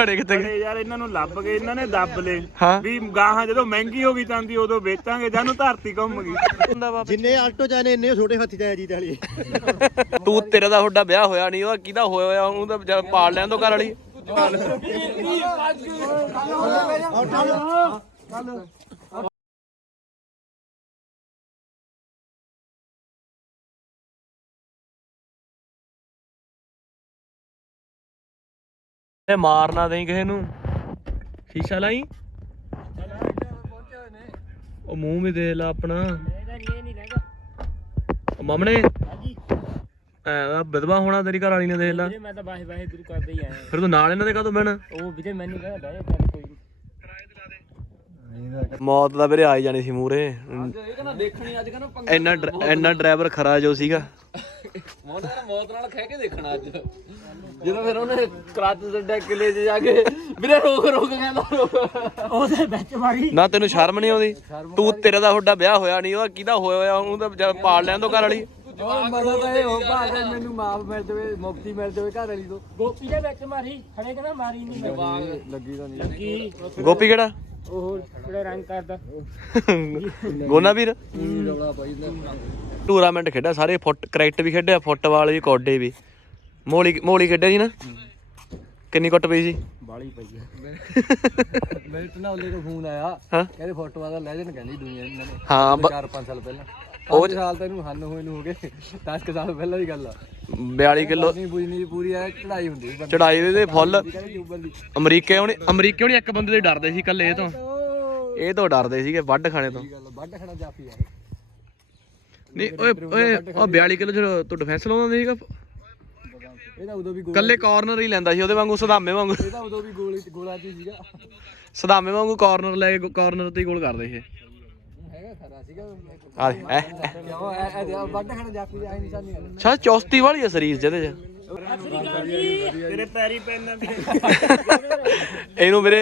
ਖੜੇ ਕਿਤੇ ਗਏ? ਯਾਰ ਇਹਨਾਂ ਨੂੰ ਲੱਭ ਗਏ ਇਹਨਾਂ ਨੇ ਦੱਬ ਲਏ ਹਾਂ ਵੀ ਗਾਹਾਂ ਜਦੋਂ ਮਹਿੰਗੀ ਹੋ ਗਈ ਜਾਂਦੀ ਉਦੋਂ ਵੇਚਾਂਗੇ ਜਾਨੂੰ ਧਰਤੀ ਘੁੰਮ ਗਈ ਹੁੰਦਾ ਵਾ ਜਿੰਨੇ ਆਲਟੋ ਚਾਹਨੇ ਇੰਨੇ ਛੋਟੇ ਹਾਥੀ ਚਾਹੇ ਜੀਤ ਵਾਲੀ ਤੂੰ ਤੇਰਾ ਦਾ ਤੁਹਾਡਾ ਵਿਆਹ ਹੋਇਆ ਨਹੀਂ ਉਹ ਕਿਹਦਾ ਹੋਇਆ ਹੋਇਆ ਉਹਨੂੰ ਤਾਂ ਜਦ ਪਾਲ ਲੈਣ ਤੋਂ ਘਰ ਵਾਲੀ ਇਹ ਮਾਰਨਾ ਦੇਈ ਕਿਸੇ ਨੂੰ। ਸ਼ੀਸ਼ਾ ਲਾਈ। ਉਹ ਮੂੰਹ ਵੀ ਦੇਖ ਲਾ ਆਪਣਾ। ਉਹ ਮਾਮਣੇ ਐ ਵਿਧਵਾ ਹੋਣਾ ਤੇਰੀ ਘਰ ਵਾਲੀ ਨੇ ਦੇਖ ਲਾ। ਮੈਂ ਤਾਂ ਬਾਹੇ ਬਾਹੇ ਦੂਰ ਕਰਦੇ ਹੀ ਆਇਆ। ਫਿਰ ਤੂੰ ਨਾਲ ਇਹਨਾਂ ਦੇ ਕਾਹਤੋਂ ਬਹਿਣਾ? ਉਹ ਵੀਰੇ ਮੈਨੂੰ ਕਹਿੰਦਾ ਬਹਿ ਜਾ ਚੱਲ ਕੋਈ ਨੀ। ਮੌਤ ਦਾ ਵੀਰੇ ਆ ਹੀ ਜਾਣੀ ਸੀ ਮੂਰੇ ਇਹ ਕਹਿੰਦਾ ਦੇਖਣੀ ਅੱਜ ਕਹਿੰਦਾ ਇੰਨਾ ਡਰ- ਇੰਨਾ ਡਰਾਈਵਰ ਖਰਾ ਜੋ ਸੀਗਾ। ਮੌਤ ਨਾਲ ਮੌਤ ਨਾਲ ਖਹਿ ਕੇ ਦੇਖਣਾ ਅੱਜ। ਜਦੋਂ ਫਿਰ ਉਹਨੇ ਕਰਾਚ ਛੱਡਿਆ ਕਿਲੇ 'ਚ ਜਾ ਕੇ ਵੀਰੇ ਰੋਕ ਰੋਕ ਕਹਿੰਦਾ ਰੋਕ ਉਹਦੇ ਵਿੱਚ ਮਾਰੀ। ਨਾ ਤੈਨੂੰ ਸ਼ਰਮ ਨਹੀਂ ਆਉਂਦੀ? ਤੂੰ ਤੇਰਾ ਦਾ ਤੁਹਾਡਾ ਵਿਆਹ ਹੋਇਆ ਨਹੀਂ ਉਹ ਕਿਹਦਾ ਹੋਇਆ ਹੋਇਆ? ਉਹਨੂੰ ਤਾਂ ਜਦ ਪਾਲ ਲੈਣ ਤੋਂ ਘਰ ਵਾਲੀ। ਉਹ ਮਰਦਾ ਤਾਂ ਇਹ ਹੋ ਭਾਗਾ ਮੈਨੂੰ ਮਾਫ ਮਿਲ ਜਾਵੇ ਮੁਕਤੀ ਮਿਲ ਜਾਵੇ ਘਰ ਵਾਲੀ ਤੋਂ। ਗੋਪੀ ਦੇ ਵਿੱਚ ਮਾਰੀ। ਖੜੇ ਕਹਿੰਦਾ ਮਾਰੀ ਨਹੀਂ ਲੱਗੀ ਤਾਂ ਨਹੀਂ ਲੱਗੀ। ਗੋਪੀ ਕਿਹੜਾ? ਉਹ ਜਿਹੜਾ ਰੰਗ ਕਰਦਾ? ਗੋਨਾ ਵੀਰ ਰੌਲਾ ਪਾਈ ਟੂਰਨਾਮੈਂਟ ਖੇਡਿਆ ਸਾਰੇ ਫੁੱਟ ਕ੍ਰਿਕਟ ਵੀ ਖੇਡਿਆ ਫੁੱਟਬਾਲ ਵੀ ਕੋਡੇ ਵੀ। ਮੋਲੀ ਮੋਲੀ ਖੇਡਿਆ ਸੀ ਨਾ? ਕਿੰਨੀ ਕੁੱਟ ਪਈ ਸੀ? ਬਾਲੀ ਪਈ ਹੈ ਮੇਰੇ ਤੋਂ ਉਹਦੇ ਕੋ ਫੋਨ ਆਇਆ। ਹਾਂ। ਕਹਿੰਦੇ ਫੋਟੋਆਂ ਦਾ ਲੈਜੈਂਡ ਕਹਿੰਦੀ ਦੁਨੀਆ ਇਹਨਾਂ ਨੇ। ਹਾਂ ਬ- 4-5 ਸਾਲ ਪਹਿਲਾਂ। ਉਹ 5 ਸਾਲ ਤੈਨੂੰ ਹਨ ਹੋਏ ਨੂੰ ਹੋ ਗਏ। 10 ਸਾਲ ਪਹਿਲਾਂ ਦੀ ਗੱਲ ਆ। 42 ਕਿਲੋ ਨਹੀਂ ਬੁਝਣੀ ਪੂਰੀ ਐ ਚੜਾਈ ਹੁੰਦੀ ਸੀ ਚੜਾਈ ਦੇ। ਤੇ ਫੁੱਲ। ਅਮਰੀਕੇ ਉਹਨੇ ਅਮਰੀਕੇ ਉਹਨੇ ਇੱਕ ਬੰਦੇ ਦੇ ਡਰਦੇ ਸੀ ਕੱਲੇ ਇਹ ਤੋਂ। ਇਹ ਤੋਂ ਡਰਦੇ ਸੀਗੇ ਵੱਢ ਖਾਣੇ ਤੋਂ। ਵੱਢ ਖਣਾ ਜਾਫੀ ਆ। ਨਹੀਂ ਓਏ ਓਏ ਉਹ 42 ਕਿਲੋ ਜਦੋਂ ਤੂੰ ਡਿਫੈਂਸ ਲਾਉਂਦਾ ਸੀਗਾ? ਇਹਦਾ ਉਦੋਂ ਵੀ ਗੋਲ ਕੱਲੇ ਕਾਰਨਰ ਹੀ ਲੈਂਦਾ ਸੀ ਉਹਦੇ ਵਾਂਗੂ ਸਦਾਮੇ ਵਾਂਗੂ। ਇਹਦਾ ਉਦੋਂ ਵੀ ਗੋਲ ਗੋਲਾ ਚ ਹੀ ਸੀਗਾ। ਸਦਾਮੇ ਵਾਂਗੂ ਕਾਰਨਰ ਲੈ ਕੇ ਕਾਰਨਰ ਤੇ ਹੀ ਗੋਲ ਕਰਦੇ ਸੀ। ਹੈਗਾ ਖਰਾ ਸੀਗਾ। ਆ ਐ। ਕਿਉਂ ਐ ਐ ਵੱਢ ਖਣਾ ਜਾਫੀ ਆਈ ਨਿਸ਼ਾਨੀ ਆ ਸ਼ਾ ਚੌਸਤੀ ਵਾਲੀ ਆ ਸਰੀਰ ਜਿਹਦੇ ਚ। ਤੇਰੇ ਪੈਰੀ ਪੈਂਦਾ ਇਹਨੂੰ ਮੇਰੇ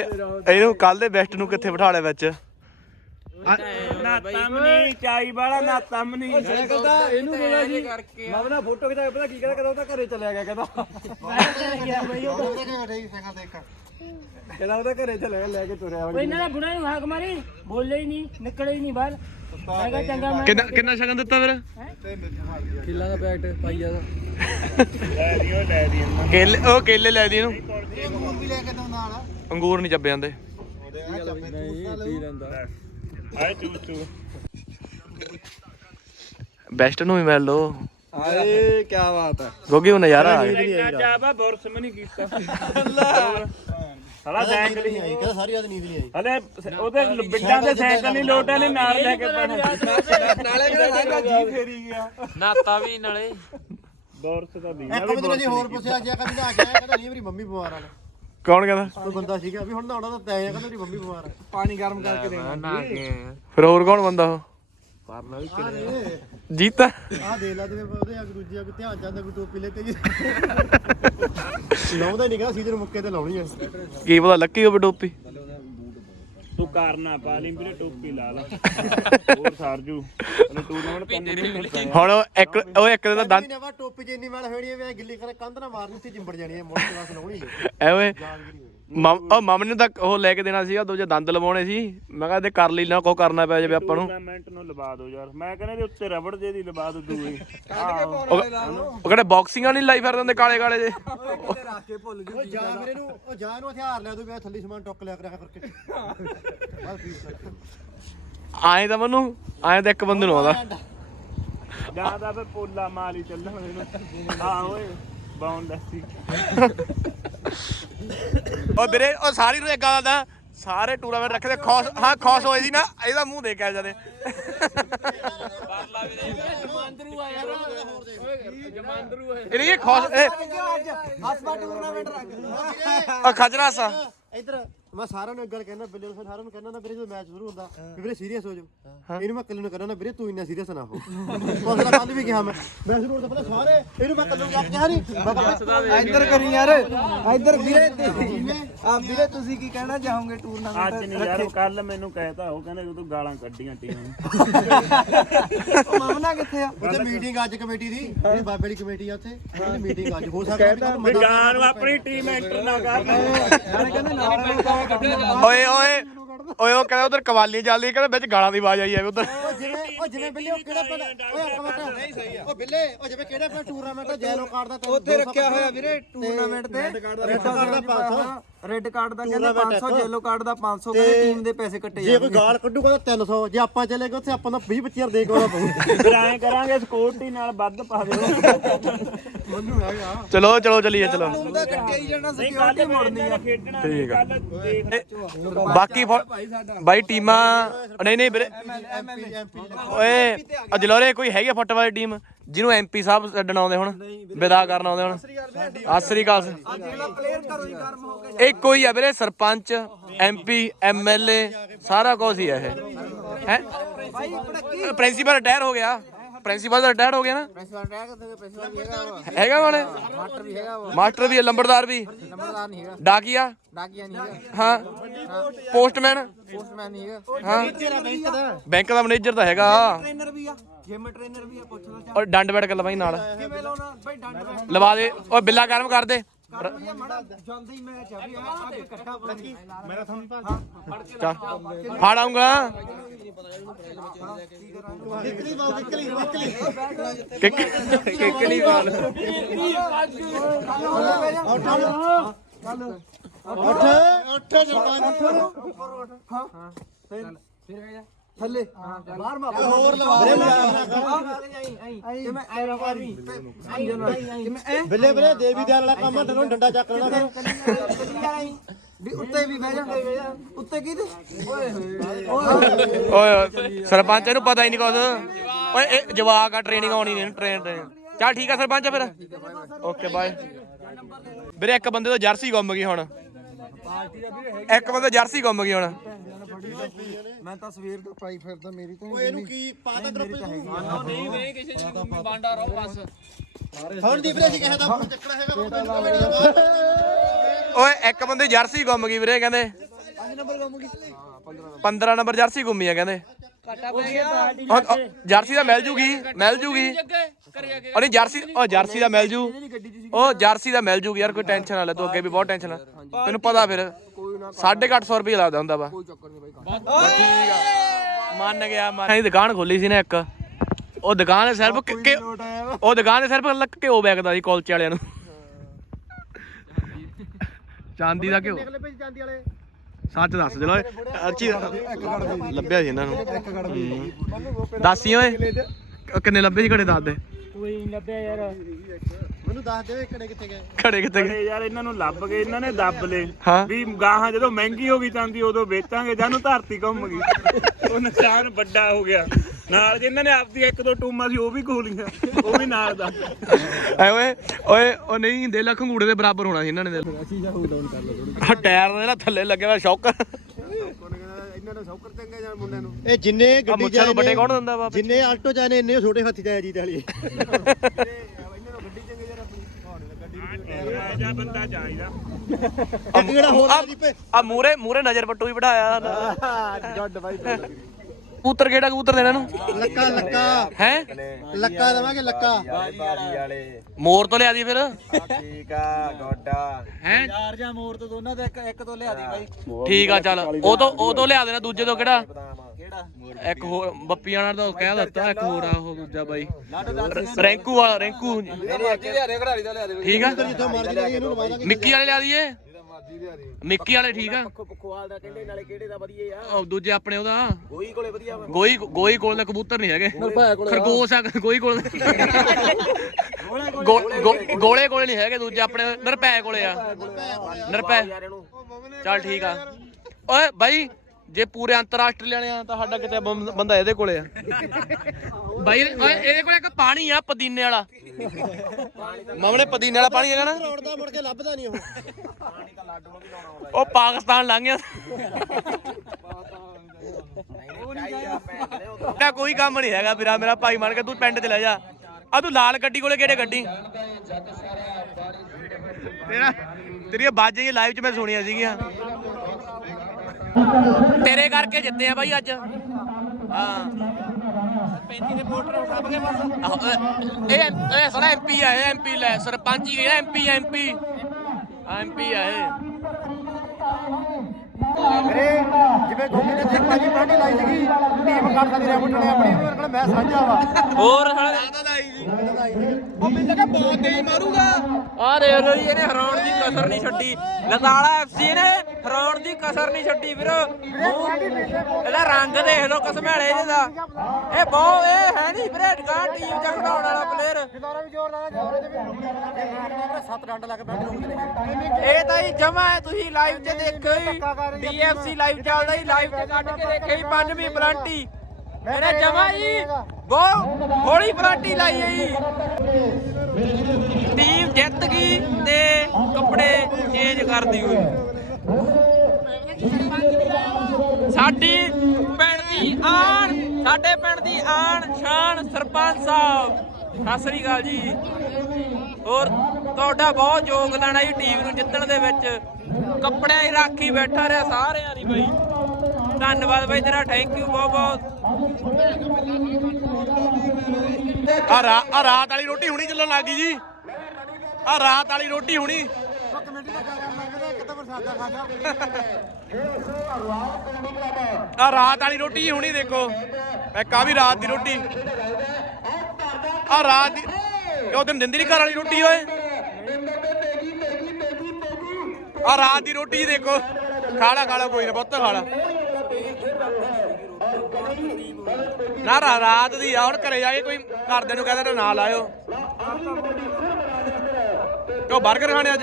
ਇਹਨੂੰ ਕੱਲ ਦੇ ਬੈਸਟ ਨੂੰ ਕਿੱਥੇ ਬਿਠਾ ਲਿਆ ਵਿੱਚ? ਨਾ ਤਮ ਨਹੀਂ ਚਾਈ ਵਾਲਾ ਨਾ ਤਮ ਨਹੀਂ। ਕਹਿੰਦਾ ਇਹਨੂੰ ਬੋਲਿਆ ਜੀ। ਮੈਂ ਬਣਾ ਫੋਟੋ ਖਿਚਾ ਪਤਾ ਕੀ ਕਹਿੰਦਾ ਕਹਿੰਦਾ ਉਹ ਤਾਂ ਘਰੇ ਚਲਿਆ ਗਿਆ ਕਹਿੰਦਾ। ਕਹਿੰਦਾ ਉਹ ਤਾਂ ਘਰੇ ਚਲਿਆ ਗਿਆ ਲੈ ਕੇ ਤੁਰਿਆ ਉਹ ਇਹਨਾਂ ਦਾ ਬੁੜਾ ਨੂੰ ਹਾਕ ਮਾਰੀ ਬੋਲੇ ਹੀ ਨਹੀਂ ਨਿਕਲੇ ਹੀ ਨਹੀਂ ਬਾਹਰ। ਮੈਂ ਕਿਹਾ ਚੰਗਾ ਮੈਂ ਕਿੰਨਾ ਕਿੰਨਾ ਸ਼ਗਨ ਦਿੱਤਾ ਫਿਰ? ਕਿੱਲਾ ਦਾ ਪੈਕਟ ਪਾਈ ਜਾਂਦਾ ਲੈ ਦੀ ਇਹਨਾਂ ਕੇਲੇ ਉਹ ਕੇਲੇ ਲੈ ਦੀ ਇਹਨੂੰ। ਅੰਗੂਰ ਨਹੀਂ ਚੱਬੇ ਜਾਂਦੇ ਨਹੀਂ ਪੀ ਲੈਂਦਾ। ਆਏ ਚੂ ਚੂ। ਬੈਸਟ ਨੂੰ ਵੀ ਮਿਲ ਲੋ ਆਏ ਕੀ ਬਾਤ ਹੈ। ਗੋਗੀ ਉਹ ਨਜ਼ਾਰਾ ਆ ਗਿਆ। ਇੰਨਾ ਚਾਬਾ ਬੁਰਸ ਵੀ ਨਹੀਂ ਕੀਤਾ। ਸਾਲਾ ਸਾਈਕਲ ਹੀ ਆਈ ਕਹਿੰਦਾ ਸਾਰੀ ਰਾਤ ਨੀਂਦ ਨਹੀਂ ਆਈ। ਹਲੇ ਉਹਦੇ ਬਿੱਡਾਂ ਦੇ ਸਾਈਕਲ ਨਹੀਂ ਲੋਟਾ ਨੇ ਨਾਲ ਲੈ ਕੇ ਪੈਣਾ। ਨਾਲੇ ਕਹਿੰਦਾ ਜੀ ਫੇਰੀ ਗਿਆ। ਨਾਤਾ ਵੀ ਨਾਲੇ। ਬੁਰਸ ਤਾਂ ਦੀ। ਇੱਕ ਨੇ ਜੀ ਹੋਰ ਪੁੱਛਿਆ ਜੇ ਕਹਿੰਦਾ ਆ ਗਿਆ ਕਹਿੰਦਾ ਨਹੀਂ ਮੇਰੀ ਮੰਮੀ ਬਿਮਾਰ ਆ। ਕੌਣ ਕਹਿੰਦਾ? ਉਹ ਬੰਦਾ ਸੀਗਾ ਵੀ ਹੁਣ ਨਹਾਉਣਾ ਤਾਂ ਤੈਂ ਆ ਕਹਿੰਦਾ ਮੇਰੀ ਮੰਮੀ ਬਿਮਾਰ ਆ। ਪਾਣੀ ਗਰਮ ਕਰਕੇ ਦੇਣਾ। ਫਿਰ ਹੋਰ ਕੌਣ ਬੰਦਾ ਉਹ? ਜੀਤਾ। ਆ ਦੇ ਲਾ ਜਿਵੇਂ ਉਹਦੇ ਅੱਗ ਦੂਜੇ ਅੱਗ ਧਿਆਨ ਜਾਂਦਾ ਕੋਈ ਟੋਪੀ ਲੈ ਕੇ ਜੀ ਲਾਉਂਦਾ ਨਹੀਂ ਕਹਿੰਦਾ ਸੀਜ਼ਨ ਮੁੱਕੇ ਤੇ ਲਾਉਣੀ ਆ। ਕੀ ਪਤਾ ਲੱਕੀ ਹੋਵੇ ਟੋਪੀ? ਤੂੰ ਕਰਨਾ ਪਾ ਲਈ ਵੀਰੇ ਟੋਪੀ ਲਾ ਲਾ। ਹੋਰ ਸਰਜੂ ਉਹਨੇ ਟੂਰਨਾਮੈਂਟ ਤਿੰਨ ਮਹੀਨੇ ਹੁਣ ਉਹ ਇੱਕ ਉਹ ਇੱਕ ਦਾ ਦੰਦ ਨੇ ਵਾ ਟੋਪੀ ਇੰਨੀ ਮੈਲ ਹੋਣੀ ਐ ਗਿੱਲੀ ਕਰ ਕੰਧ ਨਾ ਮਾਰਨੀ ਉੱਥੇ ਚਿੰਬੜ ਜਾਣੀ ਐ ਮੁੜ ਕੇ ਲਾਉਣੀ ਐ ਐਵੇਂ ਮਮ ਉਹ ਮਮ ਨੇ ਤਾਂ ਉਹ ਲੈ ਕੇ ਦੇਣਾ ਸੀਗਾ ਦੂਜੇ ਦੰਦ ਲਵਾਉਣੇ ਸੀ। ਮੈਂ ਕਿਹਾ ਤੇ ਕਰ ਲਈ ਨਾ ਕੋ ਕਰਨਾ ਪੈ ਜਾਵੇ ਆਪਾਂ ਨੂੰ। ਟੂਰਨਾਮੈਂਟ ਨੂੰ ਲਵਾ ਦਿਓ ਯਾਰ। ਮੈਂ ਕਹਿੰਦਾ ਇਹਦੇ ਉੱਤੇ ਰਬੜ ਜੇ ਦੀ ਲਵਾ ਦਿਓ ਦੂਏ। ਆਹੋ ਉਹ ਕਹਿੰਦੇ ਬਾਕਸਿੰਗਾਂ ਨਹੀਂ ਲਾਈ ਫਿਰਦੇ ਹੁੰਦੇ ਕਾਲੇ ਕਾਲੇ ਜੇ? ਰੱਖ ਕੇ ਭੁੱਲ ਉਹ ਜਾ ਵੀਰੇ ਨੂੰ ਉਹ ਜਾ ਨੂੰ ਹਥਿਆਰ ਲੈ ਦੋ ਵੀ ਥੱਲੇ ਸਮਾਨ ਟੁੱਕ ਲਿਆ ਕਰਿਆ ਕਰਕੇ। ਬਸ ਪੀਸ ਆਏ ਤਾਂ ਮੈਨੂੰ ਆਏ ਤਾਂ ਇੱਕ ਬੰਦੇ ਨੂੰ ਆਉਂਦਾ। ਜਾਂ ਤਾਂ ਫੇ ਪੋਲਾ ਮਾਲ ਹੀ ਚੱਲਣ ਇਹਨੂੰ। ਆ ਓਏ ਬਾਉਂਡ ਸੀ ਉਹ ਵੀਰੇ ਉਹ ਸਾਰੀ ਨੂੰ ਇੱਕ ਗੱਲ ਦਾ ਸਾਰੇ ਟੂਰਨਾਮੈਂਟ ਰੱਖਦੇ ਖੁਸ਼ ਹਾਂ ਖੁਸ਼ ਹੋਏ ਸੀ ਨਾ ਇਹਦਾ ਮੂੰਹ ਦੇਖ ਕੇ ਜਦੇ ਜਮਾਂਦਰੂ ਆ ਯਾਰ ਜਮਾਂਦਰੂ ਹੈ ਇਹ ਨਹੀਂ ਖੁਸ਼ ਇਹ ਹਸਪਾ ਟੂਰਨਾਮੈਂਟ ਰੱਖ ਉਹ ਖਜਰਾ ਸਾ ਇੱਧਰ ਮੈਂ ਸਾਰਿਆਂ ਨੂੰ ਇੱਕ ਗੱਲ ਕਹਿਣਾ ਬਿੱਲੇ ਨੂੰ ਸਾਰਿਆਂ ਨੂੰ ਕਹਿਣਾ ਨਾ ਵੀਰੇ ਜਦੋਂ ਮੈਚ ਸ਼ੁਰੂ ਹੁੰਦਾ ਵੀ ਵੀਰੇ ਸੀਰੀਅਸ ਹੋ ਜਾਓ। ਇਹਨੂੰ ਮੈਂ ਕੱਲੇ ਨੂੰ ਕਹਿਣਾ ਨਾ ਵੀਰੇ ਤੂੰ ਇੰਨਾ ਸੀਰੀਅਸ ਨਾ ਹੋ। ਉਸਦਾ ਕੱਲ ਵੀ ਕਿਹਾ ਮੈਂ। ਮੈਂ ਸ਼ੁਰੂ ਹੁੰਦਾ ਪਹਿਲਾਂ ਸਾਰੇ ਇਹਨੂੰ ਮੈਂ ਕੱਲੇ ਨੂੰ ਕਿਹਾ ਨਹੀਂ ਮੈਂ ਕਿਹਾ ਇੱਧਰ ਕਰੀ ਯਾਰ। ਇੱਧਰ ਵੀਰੇ ਆ ਵੀਰੇ ਤੁਸੀਂ ਕੀ ਕਹਿਣਾ ਚਾਹੋਗੇ ਟੂਰਨਾਮੈਂਟ ਅੱਜ ਨਹੀਂ ਯਾਰ ਕੱਲ ਮੈਨੂੰ ਕਹਿਤਾ ਉਹ ਕਹਿੰਦੇ ਤੂੰ ਗਾਲਾਂ ਕੱਢੀਆਂ ਟੀਮ ਨੂੰ। ਮਾਮਨਾ ਕਿੱਥੇ ਆ? ਉੱਥੇ ਮੀਟਿੰਗ ਅੱਜ ਕਮੇਟੀ ਦੀ। ਜਿਹੜੀ ਬਾਬੇ ਦੀ ਕਮੇਟੀ ਆ ਉੱਥੇ। ਉਹਦੀ ਮੀਟਿੰਗ ਅੱਜ। ਹੋ ਸਕਦਾ ਵੀ ਕੱਲ੍ਹ ਵੀ ਮਤਾ- ਗਾਂ ਨੂੰ ਆਪਣੀ ਟੀਮ ਐਂਟਰ ਨਾ ਕਰ। ਕਹਿੰਦੇ ਨਾਲ ਓਏ ਓਏ ਓਏ, ਉਹ ਕਹਿੰਦਾ ਉਧਰ ਕਵਾਲੀ ਚੱਲਦੀ, ਕਹਿੰਦਾ ਵਿੱਚ ਗਾਲਾਂ ਦੀ ਆਵਾਜ਼ ਆਈ ਜਾਵੇ ਉਧਰ। ਜਿਵੇਂ ਉਹ ਜਿਵੇਂ ਬਿੱਲੇ ਉਹ ਕਿਹੜਾ ਪਿੰਡ ਓਏ ਇੱਕ ਮਿੰਟ ਨਹੀਂ ਸਹੀ ਆ। ਉਹ ਬਿੱਲੇ ਉਹ ਜਿਵੇਂ ਕਿਹੜਾ ਪਿੰਡ ਟੂਰਨਾਮੈਂਟ ਜੈਲੋ ਕਾਰਡ ਦਾ ਉੱਥੇ ਰੱਖਿਆ ਹੋਇਆ ਵੀਰੇ ਟੂਰਨਾਮੈਂਟ ਤੇ। ਰੈੱਡ ਕਾਰਡ ਦਾ 500 ਰੈੱਡ ਕਾਰਡ ਦਾ ਕਹਿੰਦੇ Tournament 500 ਯੈਲੋ ਕਾਰਡ ਦਾ 500 ਕਹਿੰਦੇ ਟੀਮ ਦੇ ਪੈਸੇ ਕੱਟੇ ਜੇ ਕੋਈ ਗਾਲ ਕੱਢੂਗਾ ਤਾਂ 300 ਜੇ ਆਪਾਂ ਚਲੇ ਗਏ ਉੱਥੇ ਆਪਾਂ ਨੂੰ 20 25000 ਦੇ ਕੇ ਆਉਣਾ ਪਊ। ਫਿਰ ਐਂ ਕਰਾਂਗੇ ਸਕੂਟੀ ਨਾਲ ਵੱਧ ਪਾ ਦਿਓ। ਮੈਨੂੰ ਹੈਗਾ। ਚਲੋ ਚਲੋ ਚਲੀਏ ਚਲੋ ਤੂੰ ਤਾਂ ਕੱਟਿਆ ਹੀ ਜਾਣਾ ਨਹੀਂ ਸਿਕਿਉਰਿਟੀ ਕੱਲ ਮੋੜਨੀ ਆ। ਖੇਡਣਾ ਠੀਕ ਆ। ਬਾਕੀ ਬਾਈ ਟੀਮਾਂ ਨਹੀਂ ਨਹੀਂ ਵੀਰੇ। ਓਏ ਅਜਲੋਰੇ ਕੋਈ ਹੈਗੀ ਦੀ ਟੀਮ ਜਿਹਨੂੰ ਐਮਪੀ ਸਾਹਿਬ ਛੱਡਣ ਆਉਂਦੇ ਹੁਣ ਵਿਦਾ ਕਰਨ ਆਉਂਦੇ ਹੁਣ। ਸਤਿ ਸ੍ਰੀ ਅਕਾਲ ਅੱਜ ਜਿਹੜਾ ਪਲੇਅਰ ਘਰੋਂ ਹੀ ਗਰਮ ਹੋ ਕੇ ਇਹ ਕੋਈ ਆ ਵੀਰੇ ਸਰਪੰਚ ਐਮਪੀ ਐਮਐਲਏ ਸਾਰਾ ਕੁਝ ਹੀ ਇਹ। ਹੈ? ਪੜਕੀ ਪ੍ਰਿੰਸੀਪਲ ਰਿਟਾਇਰ ਹੋ ਗਿਆ। ਪ੍ਰਿੰਸੀਪਲ ਦਾ ਰਿਟਾਇਰ ਹੋ ਗਿਆ ਨਾ? ਪੈਸਾ ਟੈਗ ਤੇ ਪੈਸਾ ਵੀ ਹੈਗਾ ਹੈਗਾ ਵਾਲੇ ਮਾਸਟਰ ਵੀ ਹੈਗਾ ਮਾਸਟਰ ਵੀ ਹੈ ਲੰਬੜਦਾਰ ਵੀ? ਨੰਬਰਦਾਰ ਨਹੀਂ ਹੈਗਾ। ਡਾਕੀਆ? ਡਾਕੀਆ ਨਹੀਂ ਹੈਗਾ। ਹਾਂ। ਪੋਸਟਮੈਨ? ਪੋਸਟਮੈਨ ਨਹੀਂ ਹੈਗਾ। ਹਾਂ। ਬੈਂਕ ਦਾ ਬੈਂਕ ਦਾ ਮੈਨੇਜਰ ਤਾਂ ਹੈਗਾ। ਟ੍ਰੇਨਰ ਵੀ ਆ। ਜਿਮ ਟ੍ਰੇਨਰ ਵੀ ਆ ਚੱਲ ਔਰ ਡੰਡ ਬੈਠ ਕੇ ਲਵਾਈ ਨਾਲ। ਕਿਵੇਂ ਲਾਉਣਾ? ਭਾਈ ਡੰਡ ਲਵਾ ਦੇ। ਓਏ ਬਿੱਲਾ ਗਰਮ ਕਰ ਦੇ। ਕਰ ਵੀ ਆ ਮਾੜਾ ਜਲਦੀ ਹੀ ਆ ਵੀ ਆ ਅੱਜ ਕੱਟਾ ਬਣੀ ਮੇਰਾ ਤੁਹਾਨੂੰ ਚੱਲ ਫੜ ਆਉਂਗਾ ਨਿਕਲੀ ਬਾਲ ਨਿਕਲੀ ਨਿਕਲੀ ਕਿੱਕਲੀ ਬਾਲ ਉੱਠ ਉੱਠ ਸਰਪੰਚ ਥੱਲੇ। ਬਾਹਰ ਮਾਰ। ਹੋਰ ਲਵਾ। ਦੇ ਕਿਵੇਂ ਐ ਮਾਰੀ ਕਿਵੇਂ ਐ ਬਿੱਲੇ ਬਿੱਲੇ ਦੇਵੀ ਦਿਆਲ ਵਾਲਾ ਕੰਮ ਤੈਨੂੰ ਡੰਡਾ ਚੱਕ ਲੈਣਾ ਫਿਰ। ਵੀ ਉੱਤੇ ਵੀ ਬਹਿ ਜਾ ਉੱਤੇ ਕੀ ਤੇ? ਓਏ ਹੋਏ ਓਏ ਸਰਪੰਚ ਇਹਨੂੰ ਪਤਾ ਹੀ ਨਹੀਂ ਕੁਝ ਓਏ ਇਹ ਜਵਾਕ ਆ ਟ੍ਰੇਨਿੰਗ ਆਉਣੀ ਨਹੀਂ ਟ੍ਰੇਨ ਤੇ। ਚੱਲ ਠੀਕ ਆ ਸਰਪੰਚ ਫਿਰ। ਓਕੇ ਬਾਏ ਵੀਰੇ ਇੱਕ ਬੰਦੇ ਤੋਂ ਜਰਸੀ ਗੁੰਮ ਗਈ ਹੁਣ। ਇੱਕ ਬੰਦੇ ਜਰਸੀ ਗੁੰਮ ਗਈ ਹੁਣ। ਮੈਂ ਤਾਂ ਸਵੇਰ ਤੋਂ ਪਾਈ ਫਿਰਦਾ ਮੇਰੀ ਤਾਂ ਓਏ ਇਹਨੂੰ ਕੀ ਪਾਤਾ ਗਰੁੱਪ ਚ ਨਹੀਂ ਨਹੀਂ ਕਿਸੇ ਦੀ ਬਾਂਡਾ ਰਹੋ ਬਸ। ਹੁਣ ਦੀ ਵੀਰੇ ਜੀ ਕਿਸੇ ਦਾ ਚੱਕਣਾ ਹੈਗਾ ਬੰਦੇ ਨੂੰ ਦਾ ਓਏ ਇੱਕ ਬੰਦੇ ਜਰਸੀ ਗੁੰਮ ਗਈ ਵੀਰੇ ਕਹਿੰਦੇ। 15 ਨੰਬਰ ਜਰਸੀ ਗੁੰਮੀ ਆ ਕਹਿੰਦੇ। ਹੁਣ, ਅ, ਜਰਸੀ ਦਾ ਮਿਲ ਜੂਗੀ ਮਿਲ ਜੂਗੀ। ਨਹੀਂ ਜਰਸੀ ਉਹ ਜਰਸੀ ਦਾ ਮਿਲ ਜੂ। ਉਹ ਜਰਸੀ ਦਾ ਮਿਲ ਜੂਗੀ ਯਾਰ ਕੋਈ ਟੈਨਸ਼ਨ ਨਾ ਲੈ ਤੂੰ ਅੱਗੇ ਵੀ ਬਹੁਤ ਟੈਨਸ਼ਨ ਆ ਤੈਨੂੰ ਪਤਾ ਫਿਰ। 850 ਰੁਪਏ ਲੱਗਦਾ ਹੁੰਦਾ ਵਾ। ਠੀਕ ਆ। ਮੰਨ ਗਿਆ ਮੰਨ ਅਸੀਂ ਦੁਕਾਨ ਖੋਲੀ ਸੀ ਨਾ ਇੱਕ। ਉਹ ਦੁਕਾਨ ਸਿਰਫ ਕਿ- ਉਹ ਦੁਕਾਨ ਸਿਰਫ ਲੱਕ ਘਿਓ ਵੇਚਦਾ ਸੀ ਕੁਲਚੇ ਵਾਲਿਆਂ ਨੂੰ। ਚਾਂਦੀ ਦਾ ਘਿਓ। ਸੱਚ ਦੱਸ ਜਲੋ ਅੱਛੀ ਲੱਭਿਆ ਸੀ ਇਹਨਾਂ ਨੂੰ। ਦੱਸੀ ਓਏ। ਕਿੰਨੇ ਲੱਭੇ ਸੀ ਘੜੇ ਦੱਸ ਦੇ। ਕੋਈ ਨਹੀਂ ਲੱਭਿਆ ਯਾਰ। ਮੈਨੂੰ ਦੱਸ ਦੇ ਕਿਹੜੇ ਕਿੱਥੇ ਗਏ? ਘੜੇ ਕਿੱਥੇ ਗਏ? ਅਰੇ ਯਾਰ ਇਹਨਾਂ ਨੂੰ ਲੱਭ ਗਏ ਇਹਨਾਂ ਨੇ ਦੱਬ ਲਏ। ਹਾਂ। ਵੀ ਗਾਹਾਂ ਜਦੋਂ ਮਹਿੰਗੀ ਹੋ ਗਈ ਚਾਂਦੀ ਉਦੋਂ ਵੇਚਾਂਗੇ ਜਾਨੂੰ ਧਰਤੀ ਘੁੰਮ ਗਈ। ਉਹ ਨੁਕਸਾਨ ਵੱਡਾ ਹੋ ਗਿਆ। ਨਾਲ ਜਿਨ੍ਹਾਂ ਨੇ ਆਪਦੀ ਇੱਕ ਦੋ ਟੂਮਾਂ ਸੀ ਉਹ ਵੀ ਖੋਲੀਆਂ ਉਹ ਵੀ ਨਾਲ ਦਾ। ਐ ਓਏ ਓਏ ਉਹ ਨਹੀਂ ਦੇ ਲੱਖ ਘੂੜੇ ਦੇ ਬਰਾਬਰ ਹੋਣਾ ਸੀ ਇਹਨਾਂ ਨੇ। ਦੇ ਅਸੀਂ ਜਾ ਡਾਊਨ ਕਰ ਲਓ ਟਾਇਰ ਦੇ ਨਾ ਥੱਲੇ ਲੱਗਿਆ ਹੋਇਆ ਸ਼ੌਕ। ਇਹਨਾਂ ਨੇ ਸੌਕਰ ਚੰਗੇ ਜਾਨ ਮੁੰਡਿਆਂ ਨੂੰ। ਇਹ ਜਿੰਨੇ ਗੱਡੀ ਮੁੱਛਾਂ ਨੂੰ ਵੱਡੇ ਕੌਣ ਦਿੰਦਾ ਵਾ? ਜਿੰਨੇ ਆਲਟੋ ਚਾਹਨੇ ਇੰਨੇ ਛੋਟੇ ਹਾਥੀ ਚਾਹੇ ਜੀ ਵਾਲੀ। ਜਾ ਬੰਦਾ ਚਾਹੀਦਾ। ਕਿਹੜਾ ਹੋਰ ਆ ਆ ਮੂਰੇ ਮੂਰੇ ਨਜ਼ਰ ਪੱਟੂ ਵੀ ਬਿਠਾਇਆ। ਜੱਡ ਬਾਈ। ਕਬੂਤਰ ਕਿਹੜਾ ਕਬੂਤਰ ਦੇਣਾ ਇਹਨੂੰ? ਲੱਕਾ ਲੱਕਾ। ਹੈ? ਲੱਕਾ ਦੇਵਾਂਗੇ ਲੱਕਾ। ਮੋਰ ਤੋਂ ਲਿਆ ਦੀ ਫਿਰ। ਠੀਕ ਆ ਗੋਡਾ ਹੈ? ਚਾਰ ਜਾਂ ਮੋਰ ਤੋਂ ਦੋਨਾਂ ਦਾ ਇੱਕ ਇੱਕ ਤੋਂ ਲਿਆ ਦੀ ਬਾਈ। ਠੀਕ ਆ ਚੱਲ। ਉਹ ਤੋਂ ਉਹ ਤੋਂ ਲਿਆ ਦੇਣਾ ਦੂਜੇ ਤੋਂ ਕਿਹੜਾ? ਕਿਹੜਾ? ਇੱਕ ਹੋਰ ਬੱਪੀ ਵਾਲਾ ਤਾਂ ਕਹਿ ਦਿੱਤਾ ਇੱਕ ਹੋਰ ਆ ਉਹ ਦੂਜਾ ਬਾਈ। ਰੈਂਕੂ ਵਾਲਾ ਰੈਂਕੂ। ਲਿਆ ਲਿਆ ਠੀਕ ਆ? ਜਿੱਥੋਂ ਮਰਜ਼ੀ ਲਈ ਇਹਨੂੰ ਮਿੱਕੀ ਵਾਲੇ ਲਿਆ ਠੀਕ ਆ? ਪਖਵਾਲ ਦਾ ਕਹਿੰਦੇ ਨਾਲੇ ਕਿਹੜੇ ਦਾ ਵਧੀਆ ਆ ਉਹ ਦੂਜੇ ਆਪਣੇ ਉਹਦਾ। ਗੋਈ ਕੋਲੇ ਵਧੀਆ ਵਾ। ਗੋਈ ਗੋਈ ਕੋਲ ਦੇ ਕਬੂਤਰ ਨਹੀਂ ਹੈਗੇ। ਖਰਗੋਸ਼ ਆ ਗੋਈ ਕੋਲ ਗੋਲੇ ਕੋਲੇ ਨਹੀਂ ਹੈਗੇ ਦੂਜੇ ਆਪਣੇ ਨਰਪੈ ਕੋਲੇ ਆ। ਨਰਪੈ ਚੱਲ ਠੀਕ ਆ। ਓਏ ਬਾਈ ਜੇ ਪੂਰੇ ਅੰਤਰਰਾਸ਼ਟਰੀ ਲੈਣੇ ਆ ਤਾਂ ਸਾਡਾ ਕਿਤੇ ਬੰਦ- ਬੰਦਾ ਇਹਦੇ ਕੋਲੇ ਆ। ਬਾਈ ਓਏ ਇਹਦੇ ਕੋਲੇ ਇੱਕ ਪਾਣੀ ਆ ਪਦੀਨੇ ਵਾਲਾ। ਮਮਨੇ ਪਦੀਨੇ ਵਾਲਾ ਪਾਣੀ ਹੈਗਾ ਨਾ। ਰੋਡ ਦਾ ਮੁੜ ਕੇ ਲੱਭਦਾ ਨਹੀਂ ਉਹ। ਉਹ ਪਾਕਿਸਤਾਨ ਲੰਘ ਗਿਆ। ਨਾ ਕੋਈ ਕੰਮ ਨਹੀਂ ਹੈਗਾ ਵੀਰਾ ਮੇਰਾ ਭਾਈ ਮੰਨ ਕੇ ਤੂੰ ਪਿੰਡ ਚ ਲੈ ਜਾ। ਆ ਤੂੰ ਲਾਲ ਗੱਡੀ ਕੋਲੇ ਕਿਹੜੇ ਗੱਡੀ? ਤੇਰਾ ਤੇਰੀਆਂ ਬਾਜਾਂ ਲਾਈਵ 'ਚ ਮੈਂ ਸੁਣੀਆਂ ਸੀਗੀਆਂ। ਤੇਰੇ ਕਰਕੇ ਜਿੱਤੇ ਆ ਬਾਈ ਅੱਜ। ਹਾਂ। 35 ਦੇ ਵੋਟਰ ਸਭ ਕੇ ਪਾਸ ਇਹ ਇਹ ਸਾਲਾ ਐਮਪੀ ਆ ਇਹ ਐਮਪੀ ਲੈ ਸਰਪੰਚ ਹੀ ਐਮਪੀ ਐਮਪੀ ਐਮਪੀ ਆ ਇਹ। ਵੀਰੇ ਜਿਵੇਂ ਗੋਪੀ ਨੇ ਸਿੱਖਾ ਜੀ ਪਾਰਟੀ ਲਾਈ ਸੀਗੀ ਟੀਮ ਕਾਰਡ ਦੀ ਰੈਮਟ ਨੇ ਆਪਣੀ ਉਹਨਾਂ ਕੋਲ ਮੈਂ ਸਾਂਝਾ ਵਾ। ਹੋਰ ਸਾਲੇ? ਉਹ ਮੈਨੂੰ ਲੱਗਾ ਬਹੁਤ ਤੇਜ਼ ਮਾਰੂਗਾ। ਆ ਦੇਖ ਲੋ ਜੀ ਇਹਨੇ ਹਰਾਉਣ ਦੀ ਕਸਰ ਨਹੀਂ ਛੱਡੀ। ਲਤਾਲਾ ਐਫਸੀ ਨੇ ਹਰਾਉਣ ਦੀ ਕਸਰ ਨਹੀਂ ਛੱਡੀ ਵੀਰ। ਇਹਦਾ ਰੰਗ ਦੇਖ ਲੋ ਕਸਮੇਲੇ ਇਹਦਾ ਇਹ ਬਹੁਤ ਇਹ ਹੈ ਨਹੀਂ ਵੀਰੇ ਗਾ ਟੀਮ ਚ ਖੜਾਉਣ ਵਾਲਾ ਪਲੇਅਰ ਦੁਬਾਰਾ ਵੀ ਜ਼ੋਰ ਲਾਣਾ ਜ਼ੋਰ ਤੇ ਵੀ ਸੱਤ ਡੰਡ ਲਾ ਕੇ ਬੈਠ ਰੁਕਦੇ ਨੇ ਇਹ ਤਾਂ ਹੀ ਜਮਾ ਹੈ ਤੁਸੀਂ ਲਾਈਵ 'ਚ ਦੇਖਿਓ ਹੀ ਡੀਐਫਸੀ ਲਾਈਵ ਚੱਲਦਾ ਹੀ ਲਾਈਵ 'ਚ ਕੱਢ ਕੇ ਦੇਖਿਓ ਹੀ ਪੰਜਵੀਂ ਪਲਾਂਟੀ। ਇਹਨੇ ਜਮਾ ਹੀ ਬਹੁਤ ਹੌਲੀ ਪਲਾਂਟੀ ਲਾਈ ਹੈ ਜੀ। ਟੀਮ ਜਿੱਤ ਗਈ ਤੇ ਕੱਪੜੇ ਚੇਂਜ ਕਰਦੀ ਹੋਈ। ਸਾਡੀ ਪਿੰਡ ਦੀ ਆਣ ਸਾਡੇ ਪਿੰਡ ਦੀ ਆਣ ਸ਼ਾਨ ਸਰਪੰਚ ਸਾਹਿਬ। ਸਤਿ ਸ੍ਰੀ ਅਕਾਲ ਜੀ। ਹੋਰ ਤੁਹਾਡਾ ਬਹੁਤ ਯੋਗਦਾਨ ਹੈ ਜੀ ਟੀਮ ਨੂੰ ਜਿੱਤਣ ਦੇ ਵਿੱਚ। ਕੱਪੜਿਆਂ ਦੀ ਰਾਖੀ ਬੈਠਾ ਰਿਹਾ ਸਾਰਿਆਂ ਦੀ ਬਾਈ। ਧੰਨਵਾਦ ਬਾਈ ਤੇਰਾ ਥੈਂਕ ਯੂ ਬਹੁਤ ਬਹੁਤ ਆ ਰਾ- ਆ ਰਾਤ ਵਾਲੀ ਰੋਟੀ ਹੁਣੀ ਚੱਲਣ ਲੱਗੀ ਜੀ। ਆ ਰਾਤ ਵਾਲੀ ਰੋਟੀ ਹੁਣੀ। ਆ ਰਾਤ ਵਾਲੀ ਰੋਟੀ ਜੀ ਹੁਣੀ ਦੇਖੋ। ਮੈਂ ਆ ਵੀ ਰਾਤ ਦੀ ਰੋਟੀ। ਆ ਰਾਤ ਦੀ ਕਿਉਂ ਤੈਨੂੰ ਦਿੰਦੀ ਨਹੀਂ ਘਰ ਵਾਲੀ ਰੋਟੀ ਓਏ। ਆ ਰਾਤ ਦੀ ਰੋਟੀ ਜੀ ਦੇਖੋ। ਖਾਲਾ ਖਾਲਾ ਕੋਈ ਨਾ ਪੁੱਤ ਖਾਲਾ ਨਾ ਰਾ- ਰਾਤ ਦੀ ਆ ਹੁਣ ਘਰੇ ਜਾ ਕੇ ਕੋਈ ਘਰਦੇ ਨੂੰ ਕਹਿੰਦਾ ਨਾ ਲਾਇਓ ਕਿਉਂ 버ਗਰ ਖਾਣੇ ਅੱਜ?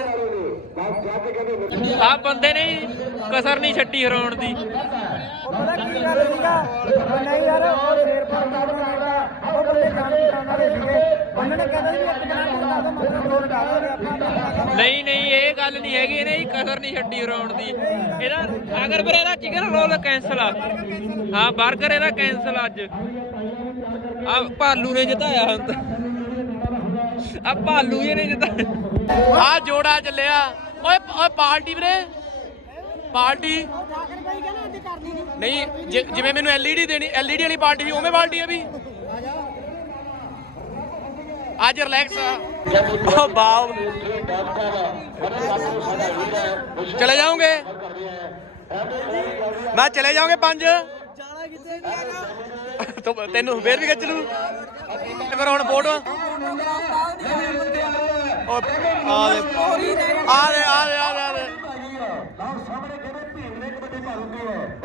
ਆ ਬੰਦੇ ਨੇ ਜੀ ਕਸਰ ਨਹੀਂ ਛੱਡੀ ਹਰਾਉਣ ਦੀ। ਪਤਾ ਕੀ ਗੱਲ ਸੀਗਾ ਨਹੀਂ ਯਾਰ ਉਹ ਸ਼ੇਰ ਪਰ ਕਾਬੂ ਕੀਤਾ ਉਹ ਬੰਦੇ ਜਾਣ ਪਛਾਣ ਵਾਲੇ ਸੀਗੇ ਉਹਨਾਂ ਨੇ ਕਹਿੰਦਾ ਵੀ ਇੱਕ ਬਣਾ ਕੇ ਲਾ ਦੋ ਮਤਲਬ ਦੋ ਲਗਾ ਦੋ ਆਪਾਂ ਨਹੀਂ। ਗੱਲ ਨਹੀਂ ਹੈਗੀ, ਇਹਨੇ ਜੀ ਕਸਰ ਨਹੀਂ ਛੱਡੀ ਹਰਾਉਣ ਦੀ। ਇਹਦਾ ਅਗਰ ਫਿਰ ਇਹਦਾ ਚਿਕਨ ਰੋਲ ਕੈਂਸਲ ਆ। ਹਾਂ 버ਗਰ ਇਹਦਾ ਕੈਂਸਲ ਅੱਜ। ਆ ਭਾਲੂ ਨੇ ਜਿਤਾਇਆ ਹੁਣ ਤਾਂ। ਆ ਭਾਲੂ ਜੀ ਨੇ ਜਿਤਾਇਆ। ਆ ਜੋੜਾ ਚੱਲਿਆ। ਓਏ ਓਏ ਪਾਰਟੀ ਵੀਰੇ। ਪਾਰਟੀ। ਨਹੀਂ ਜਿਵੇਂ ਮੈਨੂੰ ਐਲਈਡੀ ਦੇਣੀ ਐਲਈਡੀ ਵਾਲੀ ਪਾਰਟੀ ਵੀ ਉਵੇਂ ਪਾਰਟੀ ਆ ਵੀ। ਅੱਜ ਰਿਲੈਕਸ ਆ। ਬਾਉ ਚਲੇ ਜਾਓਗੇ? ਮੈਂ ਚਲੇ ਜਾਓਗੇ ਪੰਜ? ਤੈਨੂੰ ਫੇਰ ਵੀ ਖਿੱਚ ਲੂ ਕਰ ਹੁਣ ਫੋਟੋ। ਆ ਦੇ। ਆ ਦੇ ਆ ਦੇ ਆ ਦੇ,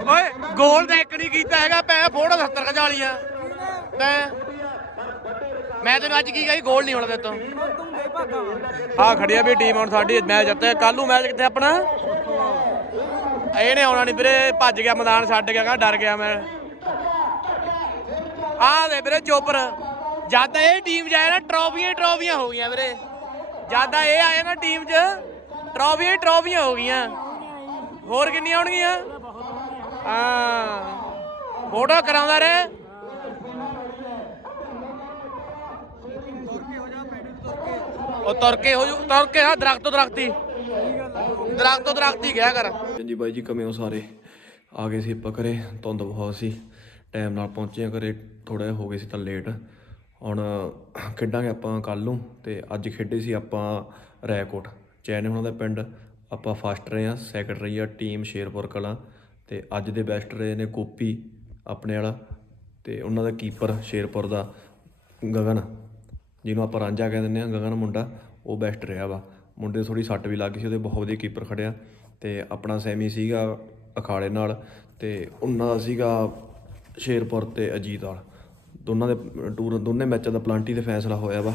ਓਏ ਗੋਲ ਤਾਂ ਇੱਕ ਨਹੀਂ ਕੀਤਾ ਹੈਗਾ ਪੈ ਫੋਟੋ 70 ਖਜਾ ਵਾਲੀਆਂ। ਤੈਂ ਮੈਂ ਤੈਨੂੰ ਅੱਜ ਕੀ ਕਹੀ? ਗੋਲ ਨਹੀਂ ਹੋਣਾ ਤੇਤੋਂ ਆ ਖੜਿਆ ਵੀ ਟੀਮ ਹੁਣ ਸਾਡੀ ਮੈਚ ਜਿੱਤੇ ਕੱਲ ਨੂੰ ਮੈਚ ਕਿੱਥੇ ਆਪਣਾ? ਇਹਨੇ ਆਉਣਾ ਨਹੀਂ ਵੀਰੇ, ਭੱਜ ਗਿਆ ਮੈਦਾਨ, ਛੱਡ ਗਿਆ ਕਾ ਡਰ ਗਿਆ ਮੈਂ। ਆ ਦੇ ਵੀਰੇ, ਚੋਪਰ। ਜਦ ਇਹ ਟੀਮ ਜਾਏ ਨਾ ਟਰੋਫੀਆਂ ਟਰੋਫੀਆਂ ਹੋ ਗਈਆਂ ਵੀਰੇ। ਜਦ ਇਹ ਆਏ ਨਾ ਟੀਮ 'ਚ ਟਰੋਫੀਆਂ ਟਰੋਫੀਆਂ ਹੋ ਗਈਆਂ। ਹੋਰ ਕਿੰਨੀਆਂ ਹੋਣਗੀਆਂ? ਹਾਂ। ਫੋਟੋ ਕਰਾਉਂਦਾ ਰੇ ਉਹ ਤੁਰ ਕੇ ਹੋ ਜੂ, ਤੁਰ ਕੇ ਆ ਦਰਖਤ ਤੋਂ ਦਰਖਤੀ, ਦਰਖਤ ਤੋਂ ਦਰਖਤੀ ਗਿਆ ਕਰ। ਹਾਂਜੀ ਬਾਈ ਜੀ, ਕਿਵੇਂ ਹੋ ਸਾਰੇ? ਆ ਗਏ ਸੀ ਆਪਾਂ ਘਰੇ, ਧੁੰਦ ਬਹੁਤ ਸੀ। ਟਾਈਮ ਨਾਲ ਪਹੁੰਚੇ ਆ ਘਰੇ ਥੋੜਾ ਜਿਹਾ ਹੋ ਗਏ ਸੀ ਤਾਂ ਲੇਟ ਹੁਣ ਖੇਡਾਂਗੇ ਆਪਾਂ ਕੱਲ ਨੂੰ ਤੇ ਅੱਜ ਖੇਡੇ ਸੀ ਆਪਾਂ ਰੈਕੋਟ ਚੈਨ ਉਹਨਾਂ ਦਾ ਪਿੰਡ। ਆਪਾਂ ਫਸਟ ਰਹੇ ਆ ਸੈਕੰਡ ਰਹੀ ਆ ਟੀਮ ਸ਼ੇਰਪੁਰ ਕਲਾਂ। ਤੇ ਅੱਜ ਦੇ ਬੈਸਟ ਰਹੇ ਨੇ ਕੋਪੀ ਆਪਣੇ ਵਾਲਾ। ਤੇ ਉਹਨਾਂ ਦਾ ਕੀਪਰ ਸ਼ੇਰਪੁਰ ਦਾ ਗਗਨ। ਜਿਹਨੂੰ ਆਪਾਂ ਰਾਂਝਾ ਕਹਿ ਦਿੰਦੇ ਆ ਗਗਨ ਮੁੰਡਾ, ਉਹ ਬੈਸਟ ਰਿਹਾ ਵਾ। ਮੁੰਡੇ ਥੋੜੀ ਸੱਟ ਵੀ ਲੱਗ ਗਈ ਸੀ, ਉਹਦੇ ਬਹੁਤ ਵਧੀਆ ਕੀਪਰ ਖੜਿਆ ਤੇ ਆਪਣਾ ਸੈਮੀ ਸੀਗਾ ਅਖਾੜੇ ਨਾਲ ਤੇ ਉਹਨਾਂ ਦਾ ਸੀਗਾ ਸ਼ੇਰਪੁਰ ਤੇ ਅਜੀਤ ਵਾਲ। ਦੋਨਾਂ ਦੇ ਟੂਰ ਦੋਨੇ ਮੈਚਾਂ ਦਾ ਪਲਾਂਟੀ ਤੇ ਫੈਸਲਾ ਹੋਇਆ ਵਾ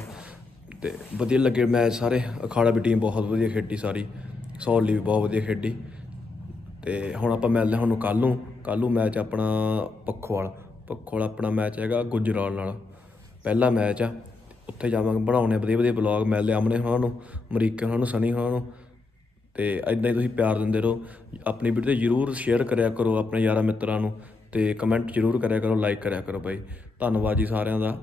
ਤੇ ਵਧੀਆ ਲੱਗੇ ਮੈਚ ਸਾਰੇ। ਅਖਾੜਾ ਵੀ ਟੀਮ ਬਹੁਤ ਵਧੀਆ ਖੇਡੀ ਸਾਰੀ, ਸੌਲੀ ਵੀ ਬਹੁਤ ਵਧੀਆ ਖੇਡੀ ਤੇ ਹੁਣ ਆਪਾਂ ਮਿਲਦੇ ਹਾਂ ਤੁਹਾਨੂੰ ਕੱਲ ਨੂੰ। ਕੱਲ ਨੂੰ ਮੈਚ ਆਪਣਾ ਪੱਖੋਵਾਲ ਪੱਖੋਵਾਲ ਆਪਣਾ ਮੈਚ ਹੈਗਾ ਗੁਜਰਾਲ ਨਾਲ। ਪਹਿਲਾ ਮੈਚ ਆ। ਉੱਥੇ ਜਾਵਾਂਗੇ, ਬਣਾਉਣੇ ਵਧੀਆ ਵਧੀਆ ਬਲੌਗ ਮਿਲਦੇ ਆਮਣੇ ਉਹਨਾਂ ਨੂੰ, ਅਮਰੀਕਾ ਉਹਨਾਂ ਨੂੰ, ਸਨੀ ਉਹਨਾਂ ਨੂੰ, ਤੇ ਇਦਾਂ ਹੀ ਤੁਸੀਂ ਪਿਆਰ ਦਿੰਦੇ ਰਹੋ। ਆਪਣੀ ਵੀਡੀਓ ਜਰੂਰ ਸ਼ੇਅਰ ਕਰਿਆ ਕਰੋ ਆਪਣੇ ਯਾਰਾਂ ਮਿੱਤਰਾਂ ਨੂੰ, ਤੇ ਕਮੈਂਟ ਜਰੂਰ ਕਰਿਆ ਕਰੋ ਲਾਈਕ ਕਰਿਆ ਕਰੋ ਬਾਈ। ਧੰਨਵਾਦ ਜੀ ਸਾਰਿਆਂ ਦਾ।